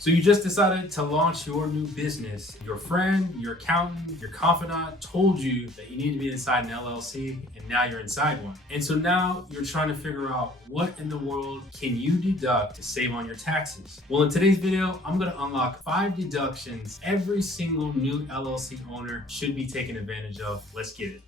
So you just decided to launch your new business. Your friend, your accountant, your confidant told you that you need to be inside an LLC, and now you're inside one. And so now you're trying to figure out what in the world can you deduct to save on your taxes. Well, in today's video, I'm gonna unlock 5 deductions every single new LLC owner should be taking advantage of. Let's get it.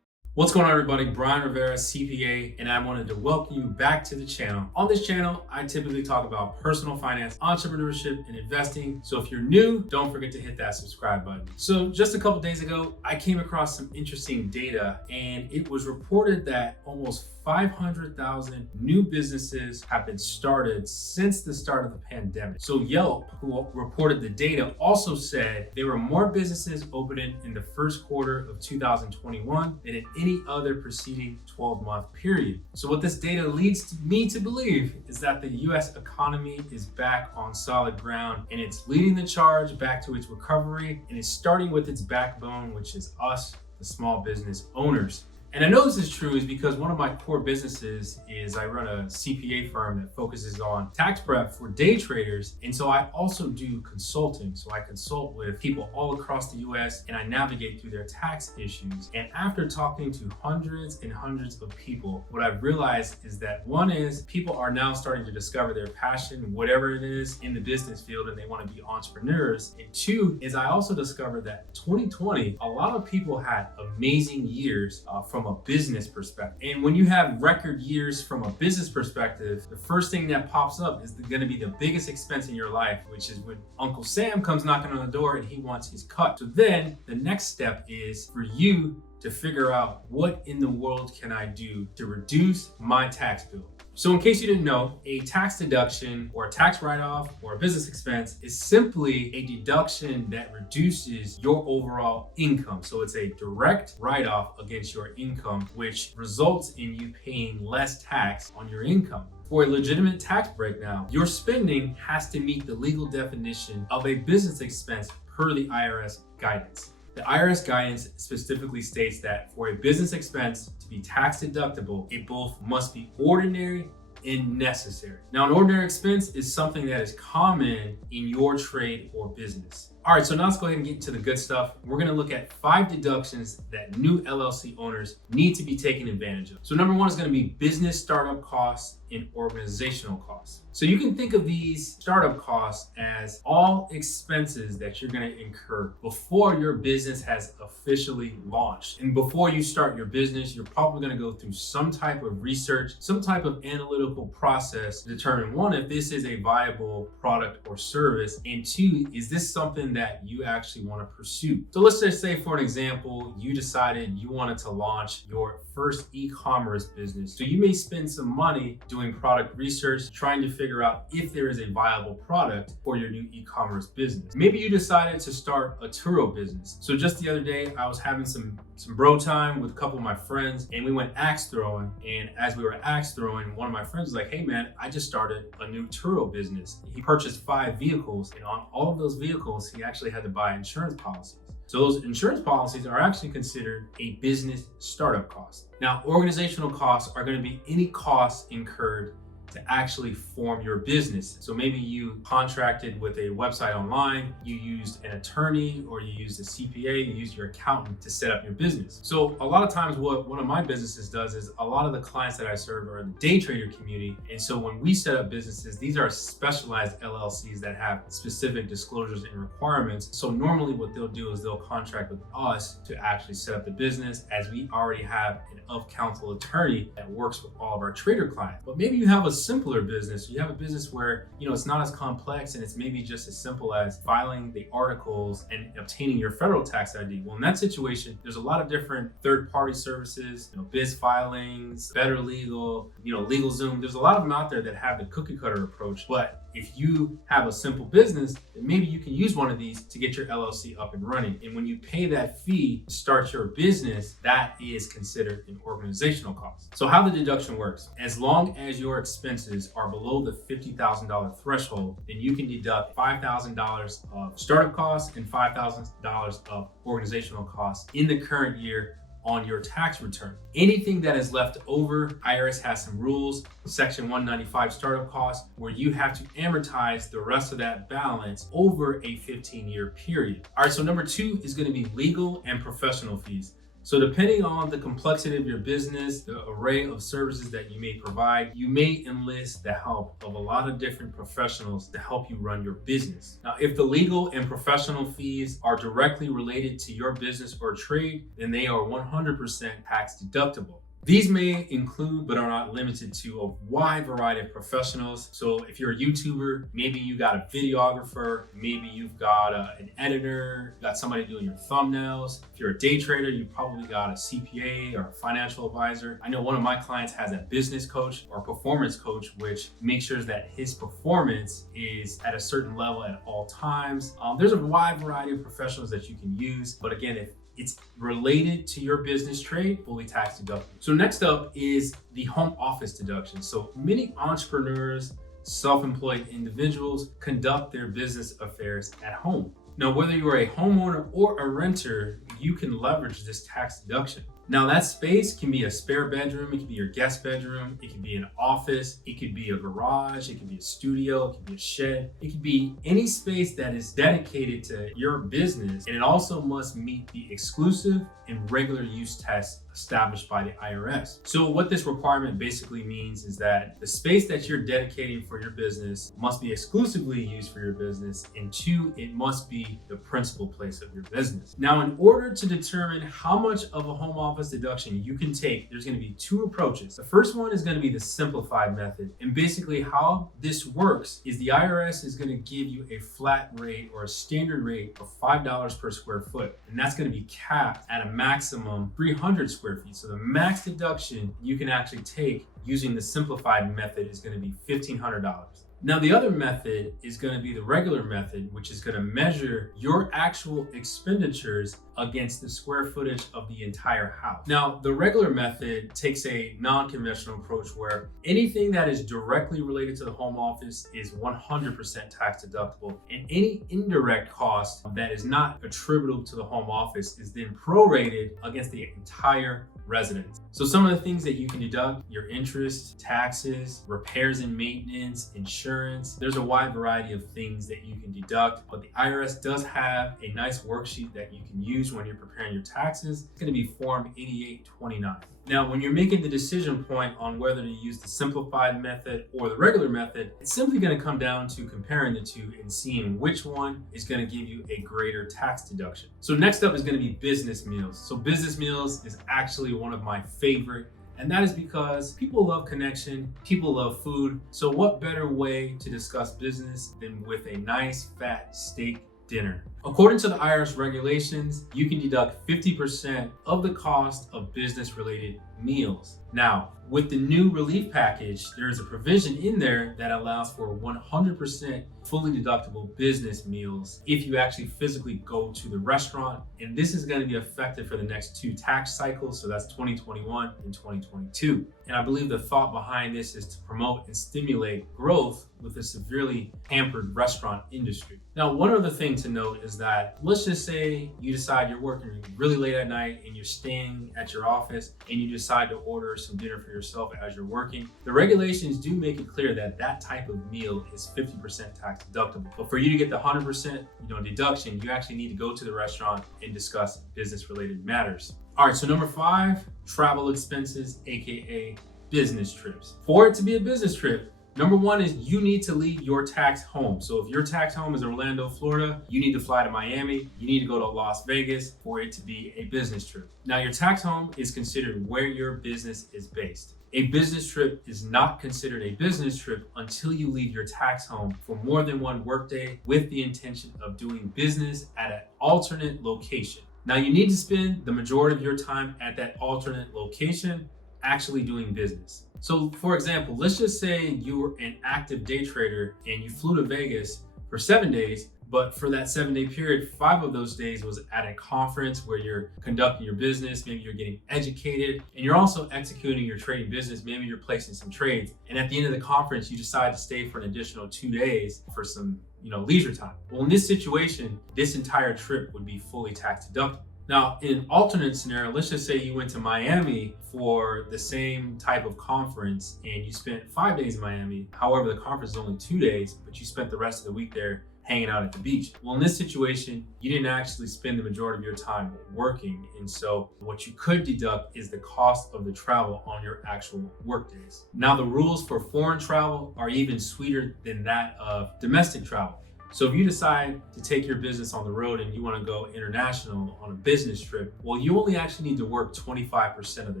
What's going on, everybody? Brian Rivera, CPA, and I wanted to welcome you back to the channel. On this channel, I typically talk about personal finance, entrepreneurship, and investing. So if you're new, don't forget to hit that subscribe button. So just a couple days ago, I came across some interesting data, and it was reported that almost 500,000 new businesses have been started since the start of the pandemic. So Yelp, who reported the data, also said there were more businesses opening in the first quarter of 2021 than in any other preceding 12-month period. So what this data leads me to believe is that the US economy is back on solid ground, and it's leading the charge back to its recovery, and it's starting with its backbone, which is us, the small business owners. And I know this is true is because one of my core businesses is I run a CPA firm that focuses on tax prep for day traders. And so I also do consulting. So I consult with people all across the US and I navigate through their tax issues. And after talking to hundreds and hundreds of people, what I've realized is that one is people are now starting to discover their passion, whatever it is in the business field, and they want to be entrepreneurs. And two is I also discovered that 2020, a lot of people had amazing years from a business perspective. And when you have record years from a business perspective, the first thing that pops up is going to be the biggest expense in your life, which is when Uncle Sam comes knocking on the door and he wants his cut. So then the next step is for you to figure out what in the world can I do to reduce my tax bill. So in case you didn't know, a tax deduction or a tax write-off or a business expense is simply a deduction that reduces your overall income. So it's a direct write-off against your income, which results in you paying less tax on your income. For a legitimate tax breakdown, your spending has to meet the legal definition of a business expense per the IRS guidance. The IRS guidance specifically states that for a business expense to be tax deductible, it both must be ordinary and necessary. Now, an ordinary expense is something that is common in your trade or business. All right, so now let's go ahead and get into the good stuff. We're gonna look at 5 deductions that new LLC owners need to be taking advantage of. So number 1 is gonna be business startup costs and organizational costs. So you can think of these startup costs as all expenses that you're gonna incur before your business has officially launched. And before you start your business, you're probably gonna go through some type of research, some type of analytical process to determine, 1, if this is a viable product or service, and 2, is this something that you actually want to pursue. So let's just say, for an example, you decided you wanted to launch your first e-commerce business. So you may spend some money doing product research, trying to figure out if there is a viable product for your new e-commerce business. Maybe you decided to start a Turo business. So just the other day, I was having some bro time with a couple of my friends, and we went axe throwing. And as we were axe throwing, one of my friends was like, "Hey man, I just started a new Turo business." He purchased 5 vehicles, and on all of those vehicles, he actually had to buy insurance policies. So those insurance policies are actually considered a business startup cost. Now, organizational costs are going to be any costs incurred to actually form your business. So maybe you contracted with a website online, you used an attorney, or you used a CPA, you used your accountant to set up your business. So a lot of times what one of my businesses does is a lot of the clients that I serve are in the day trader community. And so when we set up businesses, these are specialized LLCs that have specific disclosures and requirements. So normally what they'll do is they'll contract with us to actually set up the business, as we already have an of-counsel attorney that works with all of our trader clients. But maybe you have a simpler business. You have a business where, it's not as complex, and it's maybe just as simple as filing the articles and obtaining your federal tax ID. Well, in that situation, there's a lot of different third-party services, biz filings, BetterLegal, LegalZoom. There's a lot of them out there that have the cookie cutter approach. But if you have a simple business, then maybe you can use one of these to get your LLC up and running. And when you pay that fee to start your business, that is considered an organizational cost. So how the deduction works, as long as your expenses are below the $50,000 threshold, then you can deduct $5,000 of startup costs and $5,000 of organizational costs in the current year on your tax return. Anything that is left over, IRS has some rules, Section 195 startup costs, where you have to amortize the rest of that balance over a 15-year period. All right, so number 2 is going to be legal and professional fees. So depending on the complexity of your business, the array of services that you may provide, you may enlist the help of a lot of different professionals to help you run your business. Now, if the legal and professional fees are directly related to your business or trade, then they are 100% tax deductible. These may include, but are not limited to, a wide variety of professionals. So if you're a YouTuber, maybe you got a videographer, maybe you've got an editor, you got somebody doing your thumbnails. If you're a day trader, you probably got a CPA or a financial advisor. I know one of my clients has a business coach or performance coach, which makes sure that his performance is at a certain level at all times. There's a wide variety of professionals that you can use. But again, if it's related to your business trade, fully tax deductible. So next up is the home office deduction. So many entrepreneurs, self-employed individuals conduct their business affairs at home. Now, whether you are a homeowner or a renter, you can leverage this tax deduction. Now, that space can be a spare bedroom, it can be your guest bedroom, it can be an office, it could be a garage, it could be a studio, it could be a shed, it could be any space that is dedicated to your business, and it also must meet the exclusive and regular use tests established by the IRS. So what this requirement basically means is that the space that you're dedicating for your business must be exclusively used for your business, and 2, it must be the principal place of your business. Now, in order to determine how much of a home office deduction you can take, there's going to be 2 approaches. The first one is going to be the simplified method. And basically how this works is the IRS is going to give you a flat rate or a standard rate of $5 per square foot. And that's going to be capped at a maximum 300 square feet. So the max deduction you can actually take using the simplified method is going to be $1,500. Now, the other method is going to be the regular method, which is going to measure your actual expenditures against the square footage of the entire house. Now, the regular method takes a non-conventional approach where anything that is directly related to the home office is 100% tax deductible, and any indirect cost that is not attributable to the home office is then prorated against the entire residence. So some of the things that you can deduct: your interest, taxes, repairs and maintenance, insurance. There's a wide variety of things that you can deduct, but the IRS does have a nice worksheet that you can use when you're preparing your taxes. It's going to be Form 8829. Now, when you're making the decision point on whether to use the simplified method or the regular method, it's simply going to come down to comparing the 2 and seeing which one is going to give you a greater tax deduction. So next up is going to be business meals. So business meals is actually one of my favorite, and that is because people love connection, people love food. So what better way to discuss business than with a nice fat steak dinner? According to the IRS regulations, you can deduct 50% of the cost of business-related meals. Now, with the new relief package, there is a provision in there that allows for 100% fully deductible business meals if you actually physically go to the restaurant. And this is going to be effective for the next 2 tax cycles. So that's 2021 and 2022. And I believe the thought behind this is to promote and stimulate growth with a severely hampered restaurant industry. Now, one other thing to note is that, let's just say you decide you're working really late at night and you're staying at your office and you decide to order some dinner for yourself as you're working. The regulations do make it clear that that type of meal is 50% tax deductible. But for you to get the 100% deduction, you actually need to go to the restaurant and discuss business-related matters. All right, so number 5, travel expenses, aka business trips. For it to be a business trip, number 1 is you need to leave your tax home. So if your tax home is Orlando, Florida, you need to fly to Miami, you need to go to Las Vegas for it to be a business trip. Now, your tax home is considered where your business is based. A business trip is not considered a business trip until you leave your tax home for more than 1 workday with the intention of doing business at an alternate location. Now, you need to spend the majority of your time at that alternate location actually doing business. So for example, let's just say you were an active day trader and you flew to Vegas for 7 days, but for that 7-day period, 5 of those days was at a conference where you're conducting your business, maybe you're getting educated, and you're also executing your trading business, maybe you're placing some trades. And at the end of the conference, you decide to stay for an additional 2 days for some leisure time. Well, in this situation, this entire trip would be fully tax deductible. Now, in an alternate scenario, let's just say you went to Miami for the same type of conference and you spent 5 days in Miami. However, the conference is only 2 days, but you spent the rest of the week there hanging out at the beach. Well, in this situation, you didn't actually spend the majority of your time working. And so what you could deduct is the cost of the travel on your actual work days. Now, the rules for foreign travel are even sweeter than that of domestic travel. So if you decide to take your business on the road and you want to go international on a business trip, well, you only actually need to work 25% of the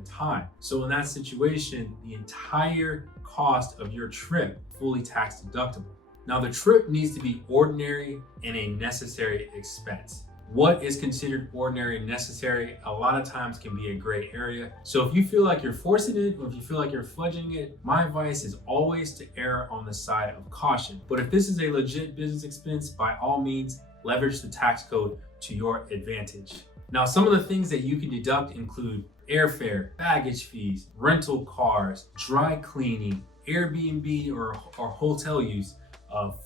time. So in that situation, the entire cost of your trip fully tax deductible. Now, the trip needs to be ordinary and a necessary expense. What is considered ordinary and necessary a lot of times can be a gray area. So if you feel like you're forcing it or if you feel like you're fudging it, my advice is always to err on the side of caution. But if this is a legit business expense, by all means, leverage the tax code to your advantage. Now, some of the things that you can deduct include airfare, baggage fees, rental cars, dry cleaning, Airbnb or hotel use,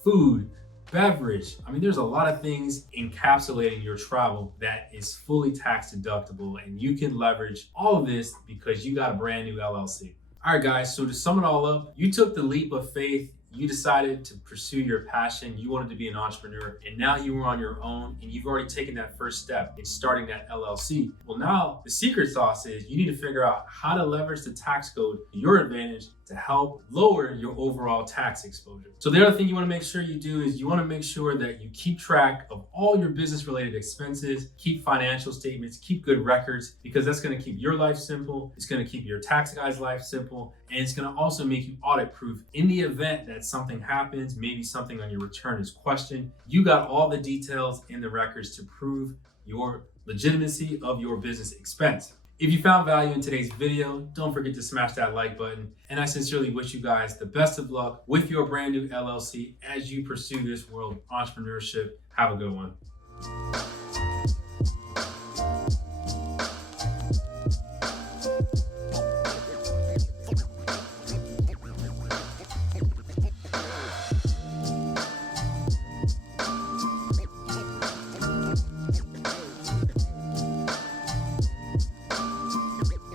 food, beverage. I mean, there's a lot of things encapsulating your travel that is fully tax deductible, and you can leverage all of this because you got a brand new LLC. All right, guys, so to sum it all up, you took the leap of faith. You decided to pursue your passion. You wanted to be an entrepreneur, and now you were on your own, and you've already taken that first step in starting that LLC. Well, now the secret sauce is you need to figure out how to leverage the tax code to your advantage to help lower your overall tax exposure. So the other thing you want to make sure you do is you want to make sure that you keep track of all your business related expenses, keep financial statements, keep good records, because that's going to keep your life simple. It's going to keep your tax guy's life simple, and it's going to also make you audit proof in the event that something happens, maybe something on your return is questioned. You got all the details in the records to prove your legitimacy of your business expense. If you found value in today's video, don't forget to smash that like button. And I sincerely wish you guys the best of luck with your brand new LLC as you pursue this world of entrepreneurship. Have a good one.